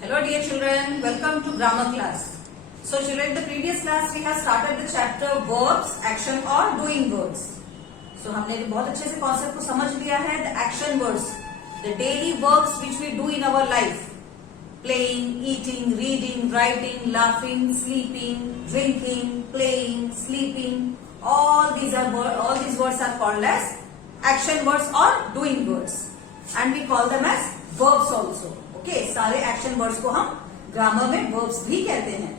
Hello dear children, welcome to grammar class. So children, in the previous class we have started the chapter verbs, action or doing words. So हमने बहुत अच्छे से concept को समझ लिया है. The action words, the daily works which we do in our life, playing, eating, reading, writing, laughing, sleeping, drinking, playing, sleeping. All these words are called as action words or doing words, and we call them as verbs also. Okay, सारे action words को हम grammar में verbs भी कहते हैं.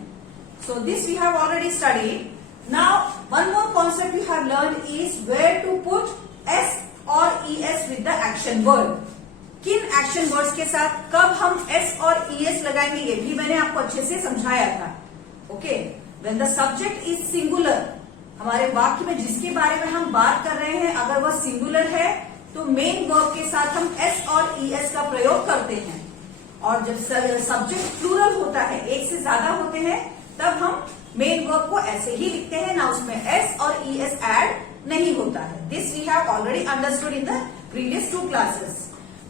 So this we have already studied. Now one more concept we have learned is where to put s or es with the action word. किन action words के साथ कब हम s और es लगाएंगे ये भी मैंने आपको अच्छे से समझाया था. Okay, when the subject is singular, हमारे वाक्य में जिसके बारे में हम बात कर रहे हैं अगर वह सिंगुलर है तो मेन वर्ब के साथ हम s और es का प्रयोग करते हैं. और जब सब्जेक्ट प्लूरल होता है, एक से ज्यादा होते हैं, तब हम मेन वर्ब को ऐसे ही लिखते हैं ना, उसमें s और es ऐड नहीं होता है. This we have already understood in the previous 2 classes.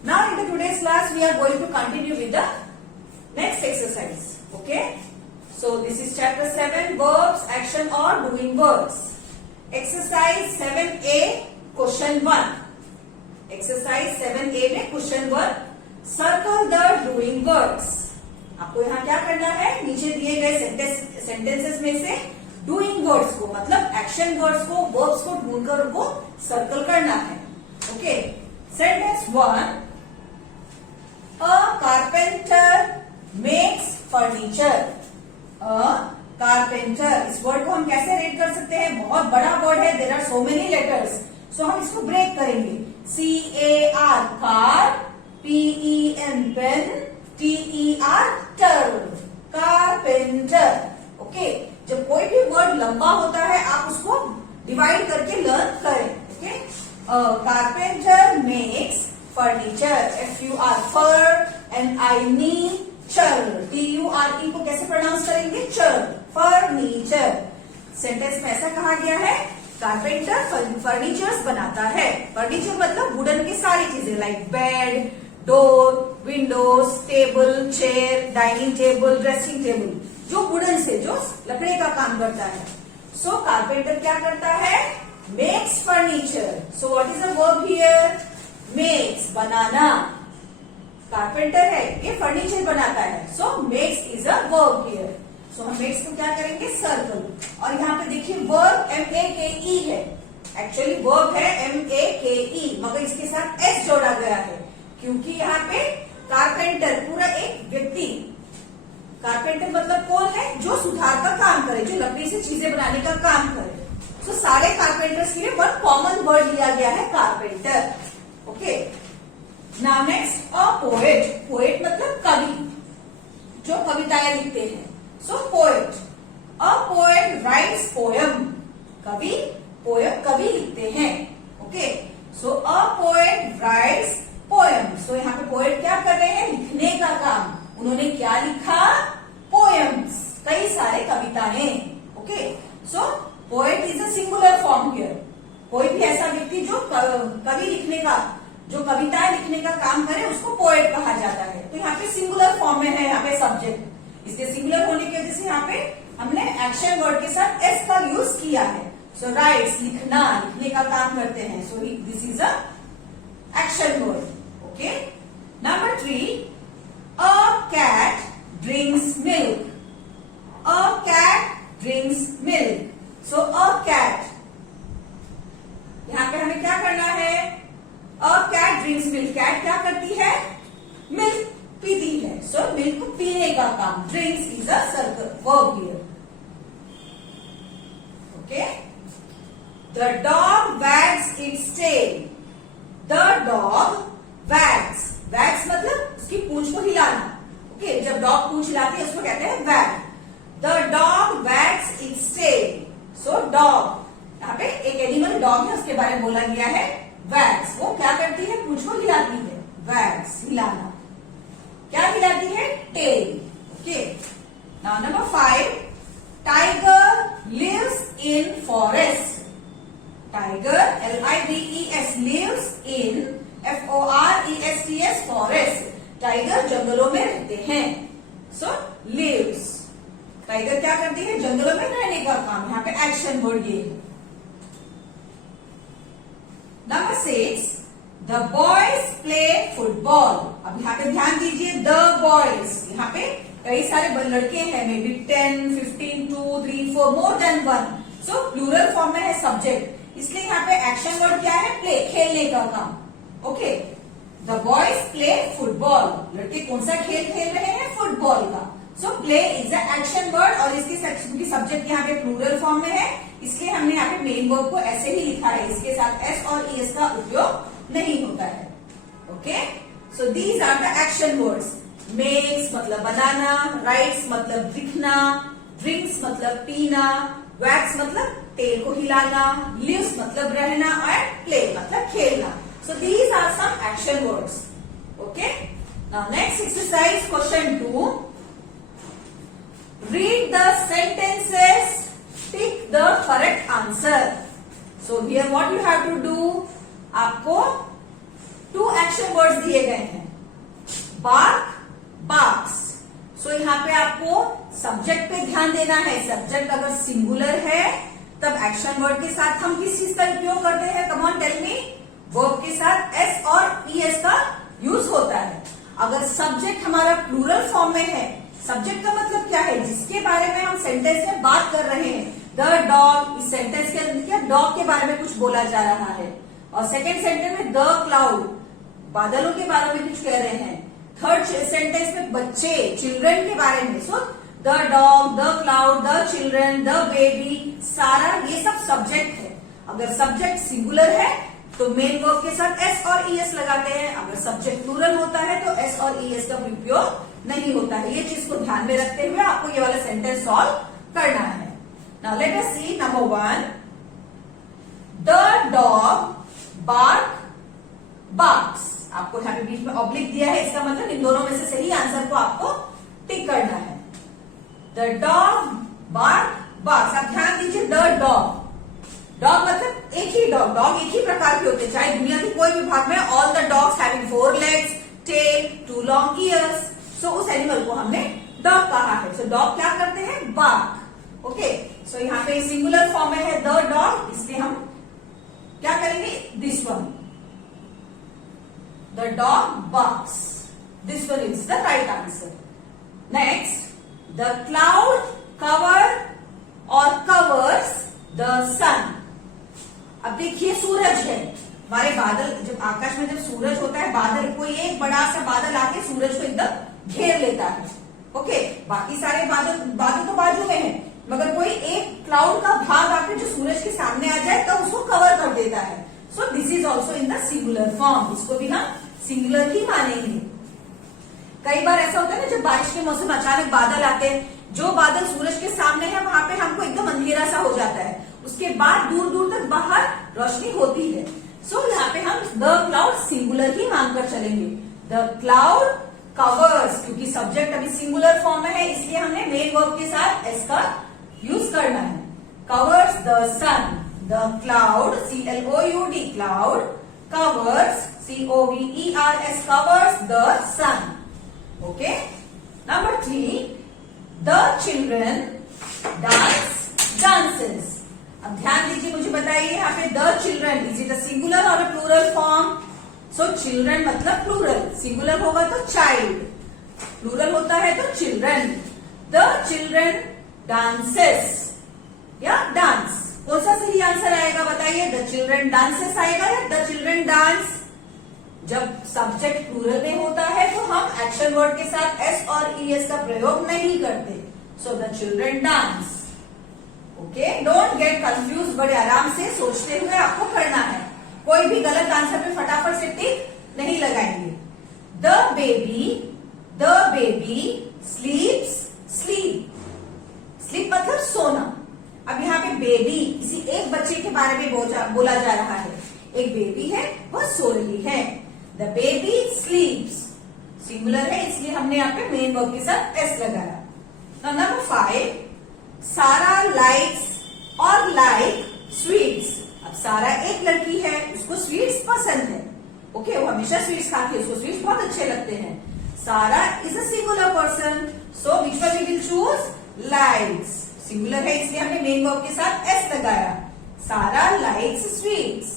Now in the today's class we are going to continue with the next exercise. Okay, so this is chapter 7 verbs, action और doing words. Exercise 7A question 1. Exercise 7A में question 1, circle the doing words. आपको यहाँ क्या करना है, नीचे दिए गए सेंटेंसेस में से डूइंग वर्ड्स को, मतलब एक्शन वर्ड्स को, वर्ब्स को ढूंढकर उनको सर्कल करना है. ओके, सेंटेंस 1, अ कारपेंटर मेक्स फर्नीचर. अ कारपेंटर, इस वर्ड को हम कैसे रीड कर सकते हैं, बहुत बड़ा वर्ड है, there are so many letters, so हम इसको ब्रेक करेंगे. CAR car, PEN pen, TER टर, कारपेंटर. ओके, जब कोई भी वर्ड लंबा होता है आप उसको डिवाइड करके लर्न करें. Okay, carpenter makes furniture, FUR फर, NINI चर, TURE को कैसे प्रोनाउंस करेंगे, चर, फर्नीचर. सेंटेंस में ऐसा कहा गया है, कारपेंटर फर्नीचर्स बनाता है. फर्नीचर मतलब वुडन की सारी चीजें, like bed, door, Windows, table, chair, dining table, dressing table, जो वुडन से, जो लकड़ी का काम करता है. सो कारपेंटर क्या करता है, makes furniture. So what is the verb here, makes, बनाना. कारपेंटर है, ये फर्नीचर बनाता है, so makes is a verb here. So हम मेक्स को क्या करेंगे, सर्कल. और यहाँ पे देखिए वर्ब MAKE है, एक्चुअली वर्ब है MAKE, मगर इसके साथ S जोड़ा गया है क्योंकि यहाँ पे कारपेंटर पूरा एक व्यक्ति, कारपेंटर मतलब कौन है, जो सुधार का काम करे, जो लकड़ी से चीजें बनाने का काम करे. सो सारे कारपेंटर्स के लिए वन कॉमन वर्ड लिया गया है, carpenter. Okay, now next, a poet. Poet मतलब कवि, जो कविताएं लिखते हैं. So poet, a poet writes poem. कवि पोएम, कवि लिखते हैं. Okay, so a poet writes poem. So यहाँ पे पोएट क्या कर रहे हैं, लिखने का काम. उन्होंने क्या लिखा, पोएम्स, कई सारे कविताएं. Okay, so poet is a singular form here. कोई भी ऐसा व्यक्ति जो कवि लिखने का, जो कविताएं लिखने का काम करे, उसको पोएट कहा जाता है. तो यहाँ पे सिंगुलर फॉर्म में है यहाँ पे सब्जेक्ट, इसलिए सिंगुलर होने की वजह से यहाँ पे हमने एक्शन वर्ड के साथ s का यूज किया है. सो राइट्स, लिखना, लिखने का काम करते हैं. So this is a action word. Okay, number 3, a cat drinks milk. A cat drinks milk. So a cat, यहाँ पे हमें क्या करना है, a cat drinks milk. Cat क्या करती है, मिल्क पीती है. सो मिल्क पीने का काम, drinks is a circle verb here. Okay, the dog wags its tail. The dog wags, wags मतलब उसकी पूंछ को हिलाना. ओके, जब डॉग पूंछ हिलाती है उसको कहते हैं wag. The dog wags its tail. So dog, यहाँ पे एक एनिमल डॉग है, उसके बारे में बोला गया है. वैग्स, वो क्या करती है, पूंछ को हिलाती है. वैग्स, हिलाना. क्या हिलाती है, tail. Okay, now number 5, tiger lives in forest. Tiger, LIVES, lives in FORESTS, forest. Tiger जंगलों में रहते हैं. सो लिव्स। टाइगर क्या करती है? जंगलों में रहने का काम। यहाँ पे एक्शन वर्ड ये है। Number 6, the boys play football. अब यहाँ पे ध्यान दीजिए, द बॉयज, यहाँ पे कई सारे लड़के हैं, may be 10, 15, 2, 3, 4, more than 1। So plural form में है सब्जेक्ट, इसलिए यहाँ पे एक्शन वर्ड क्या है? प्ले, खेलने का काम। Okay, the boys play football. लड़के कौन सा खेल खेल रहे हैं? फुटबॉल का। So play is the action word और इसकी सब्जेक्ट यहाँ पे प्लूरल फॉर्म में है, इसलिए हमने यहाँ पे मेन वर्ब को ऐसे ही लिखा है। इसके साथ एस और ईएस का उपयोग नहीं होता है। Okay, so these are the action words. Makes मतलब बनाना, राइट्स मतलब लिखना, ड्रिंक्स मतलब पीना, वैक्स मतलब तेल को हिलाना, लिव्स मतलब रहना और प्ले मतलब खेलना। So these are some action words. Okay, now next exercise question 2, read the sentences, tick the correct answer. So here what you have to do, आपको 2 एक्शन वर्ड्स दिए गए हैं, बार्क, बार्क्स। सो यहाँ पे आपको सब्जेक्ट पे ध्यान देना है। सब्जेक्ट अगर सिंगुलर है तब एक्शन वर्ड के साथ हम किस चीज का उपयोग करते हैं? Come on tell me. Verb के साथ एस और ईएस का यूज होता है। अगर सब्जेक्ट हमारा प्लूरल फॉर्म में है, सब्जेक्ट का मतलब क्या है? जिसके बारे में हम सेंटेंस में बात कर रहे हैं। द डॉग, इस सेंटेंस के अंदर क्या डॉग के बारे में कुछ बोला जा रहा है। और सेकेंड सेंटेंस में द क्लाउड, बादलों के बारे में कुछ कह रहे हैं। थर्ड सेंटेंस में बच्चे, चिल्ड्रन के बारे में। So the dog, the cloud, the children, the baby, सारा ये सब सब्जेक्ट है। अगर सब्जेक्ट सिंगुलर है तो मेन वर्ब के साथ एस और ईएस लगाते हैं। अगर सब्जेक्ट प्लूरल होता है तो एस और ईएस का उपयोग नहीं होता है। ये चीज को ध्यान में रखते हुए आपको ये वाला सेंटेंस सॉल्व करना है। Now let us see number 1, the dog bark barks. आपको यहाँ पे बीच में ऑब्लिक दिया है, इसका मतलब इन दोनों में से सही आंसर को आपको टिक करना है। The dog bark barks. आप ध्यान दीजिए, द डॉग, डॉग मतलब एक ही डॉग, डॉग एक ही प्रकार के होते हैं, चाहे दुनिया के कोई भी भाग में। All the dogs having 4 legs, tail, 2 long ears। सो उस एनिमल को हमने डॉग कहा है। सो डॉग क्या करते हैं? बार्क। ओके, सो यहाँ पे सिंगुलर फॉर्म में है द डॉग, इसलिए हम क्या करेंगे? This one, the dog barks. This one is the right answer. Next, the cloud cover or covers the sun. अब देखिए, सूरज है, हमारे बादल, जब आकाश में जब सूरज होता है, बादल, कोई एक बड़ा सा बादल आके सूरज को एकदम घेर लेता है। ओके, बाकी सारे बादल तो बाजू में है, मगर कोई एक क्लाउड का भाग आके जो सूरज के सामने आ जाए तो उसको कवर कर देता है। सो this is also in the singular form. इसको भी हम सिंगुलर ही मानेंगे। कई बार ऐसा होता है ना, जब बारिश के मौसम में अचानक बादल आते हैं, जो बादल सूरज के सामने है वहां पे हमको एकदम अंधेरा सा हो जाता है, उसके बाद दूर दूर तक बाहर रोशनी होती है। सो यहाँ पे हम द क्लाउड सिंगुलर ही मानकर चलेंगे। द क्लाउड कवर्स, क्योंकि सब्जेक्ट अभी सिंगुलर फॉर्म में है, इसलिए हमने मेन वर्ब के साथ एस का यूज करना है। Covers the sun, the cloud, CLOUD, cloud covers, COVERS, covers the sun. Okay. Number 3, the children dances. अब ध्यान दीजिए, मुझे बताइए यहाँ पे the children, is it a singular or a plural form? So children मतलब plural, singular होगा तो child, plural होता है तो children. The children dances या dance, कौन सा सही आंसर आएगा बताइए? द चिल्ड्रन डांसेस आएगा या द चिल्ड्रन डांस? जब सब्जेक्ट प्लूरल में होता है तो हम एक्शन वर्ड के साथ एस और ईएस का प्रयोग नहीं करते। So the children dance. Okay, don't get confuse, बड़े आराम से सोचते हुए आपको करना है। कोई भी गलत आंसर पे फटाफट से टिक नहीं लगाएंगे। द बेबी स्लीप्स, स्लीप, स्लीप मतलब सोना। अब यहाँ पे बेबी, किसी एक बच्चे के बारे में बोला जा रहा है। एक बेबी है, वह सो रही है। द बेबी स्लीप्स, सिंगुलर है, इसलिए हमने यहाँ पे मेन वर्ब के साथ एस लगाया। नंबर 5, सारा लाइक्स और लाइक स्वीट्स। अब सारा एक लड़की है, उसको स्वीट्स पसंद है। ओके, वो हमेशा स्वीट्स खाती है, उसको स्वीट्स बहुत अच्छे लगते हैं। Sara is a singular person, so which one we will choose? Likes. Singular है इसलिए हमने मेन वर्ब के साथ एस लगाया। सारा likes sweets.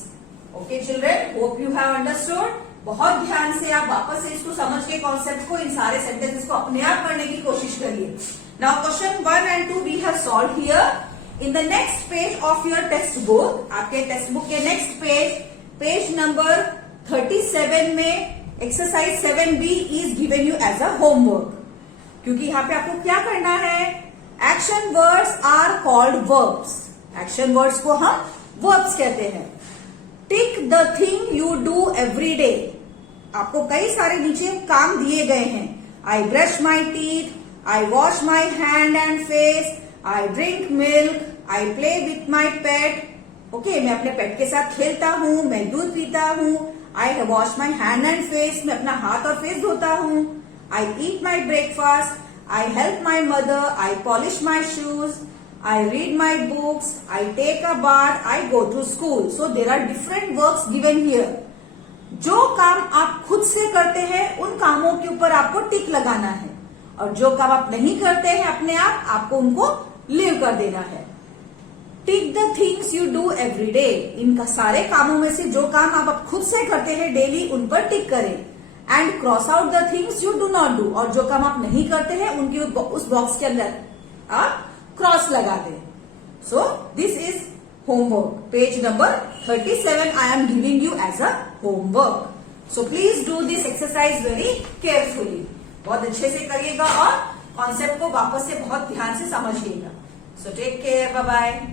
Okay children, hope you have understood. बहुत ध्यान से आप वापस से इसको समझ के कॉन्सेप्ट को, इन सारे सेंटेंसेस को अपने आप करने की कोशिश करिए। Now question 1 and 2 we have solve here. In the next page of your text book, आपके टेक्स्ट बुक के नेक्स्ट पेज, पेज नंबर 37 में exercise 7B is given you as a homework. क्योंकि यहाँ पे आपको क्या करना है? Action words are called verbs. Action words को हम वर्ब्स कहते हैं। Tick the thing you do every day. आपको कई सारे नीचे काम दिए गए हैं। I brush my teeth, I wash my hand and face, I drink milk, I play with my pet. Okay, मैं अपने पेट के साथ खेलता हूँ, मैं दूध पीता हूँ। I wash my hand and face, मैं अपना हाथ और फेस धोता हूँ। I eat my breakfast, I help my mother, I polish my shoes, I read my books, I take a bath, I go to school. So there are different works given here. जो काम आप खुद से करते हैं उन कामों के ऊपर आपको टिक लगाना है, और जो काम आप नहीं करते हैं अपने आप, आपको उनको लीव कर देना है। Tick the things you do every day. इनका सारे कामों में से जो काम आप खुद से करते हैं डेली, उन पर टिक करें। And cross out the things you do not do. और जो काम आप नहीं करते हैं उनकी उस बॉक्स के अंदर आप क्रॉस लगा दें। So this is homework. Page number 37 I am giving you as a homework. So please do this exercise very carefully. बहुत अच्छे से करिएगा और कॉन्सेप्ट को वापस से बहुत ध्यान से समझिएगा। So take care, bye bye.